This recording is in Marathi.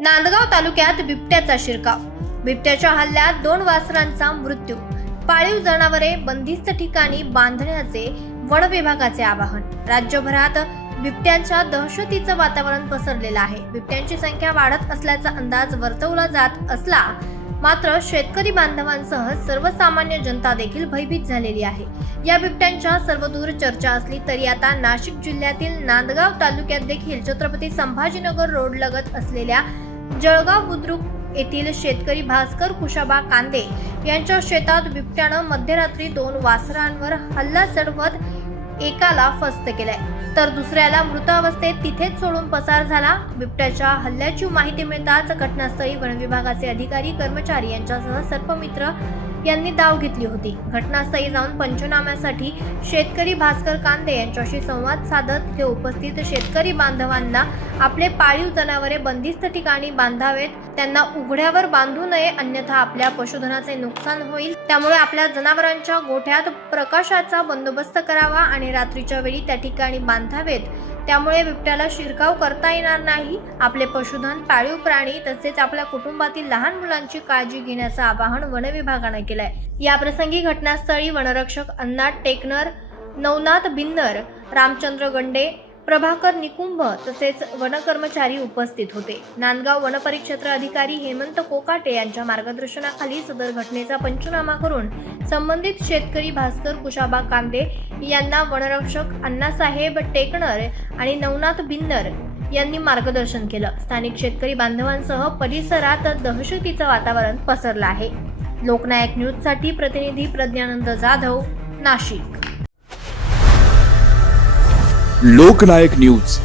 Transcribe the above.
नांदगाव तालुक्यात बिबट्याचा शिरकाव. बिबट्याच्या हल्ल्यात 2 वासरांचा मृत्यू. पाळीव जनावरे बंदिस्त ठिकाणी बांधण्याचे वन विभागाचे आवाहन. राज्यभरात बिबट्यांच्या दहशतीचं वातावरण पसरलेलं आहे. बिबट्यांची संख्या वाढत असल्याचा अंदाज वर्तवला जात असला मात्र शेतकरी बांधवांसह सर्वसामान्य जनता देखील भयभीत झालेली आहे. या बिबट्यांच्या सर्वदूर चर्चा असली तरी आता नाशिक जिल्ह्यातील नांदगाव तालुक्यात देखील छत्रपती संभाजीनगर रोड लगत असलेल्या जळगाव बुद्रुक येथील शेतकरी भास्कर कुशाबा कांदे यांच्या शेतात बिबट्यानं मध्यरात्री 2 वासरांवर हल्ला चढवत एकाला फस्त केलाय तर दुसऱ्याला मृत अवस्थेत तिथेच सोडून पसार झाला. बिबट्याच्या हल्ल्याची माहिती मिळताच घटनास्थळी वन विभागाचे अधिकारी कर्मचारी यांच्यासह सर्पमित्र यांनी धाव घेतली होती. घटनास्थळी जाऊन पंचनाम्यासाठी शेतकरी भास्कर कांदे यांच्याशी संवाद साधत ते उपस्थित शेतकरी बांधवांना आपले पाळीव जनावरे बंदिस्त ठिकाणी बांधावेत, त्यांना उघड्यावर बांधू नये, अन्यथा आपल्या पशुधनाचे नुकसान होईल. त्यामुळे आपल्या जनावरांच्या गोठ्यात प्रकाशाचा बंदोबस्त करावा आणि रात्रीच्या वेळी त्या ठिकाणी बांधावेत. त्यामुळे बिबट्याला शिरकाव करता येणार नाही. आपले पशुधन, पाळीव प्राणी तसेच आपल्या कुटुंबातील लहान मुलांची काळजी घेण्याचं आवाहन वन विभागाने केलंय. या प्रसंगी घटनास्थळी वनरक्षक अण्णा टेकनर, नवनाथ बिन्नर, रामचंद्र गंडे, प्रभाकर निकुंभ तसेच वनकर्मचारी उपस्थित होते. नांदगाव वनपरिक्षेत्र अधिकारी हेमंत कोकाटे यांच्या मार्गदर्शनाखाली सदर घटनेचा पंचनामा करून संबंधित शेतकरी भास्कर कुशाबा कांदे यांना वनरक्षक अण्णासाहेब टेकनर आणि नवनाथ बिन्नर यांनी मार्गदर्शन केलं. स्थानिक शेतकरी बांधवांसह परिसरात दहशतीचं वातावरण पसरलं आहे. लोकनायक न्यूजसाठी प्रतिनिधी प्रज्ञानंद जाधव, नाशिक. लोकनायक न्यूज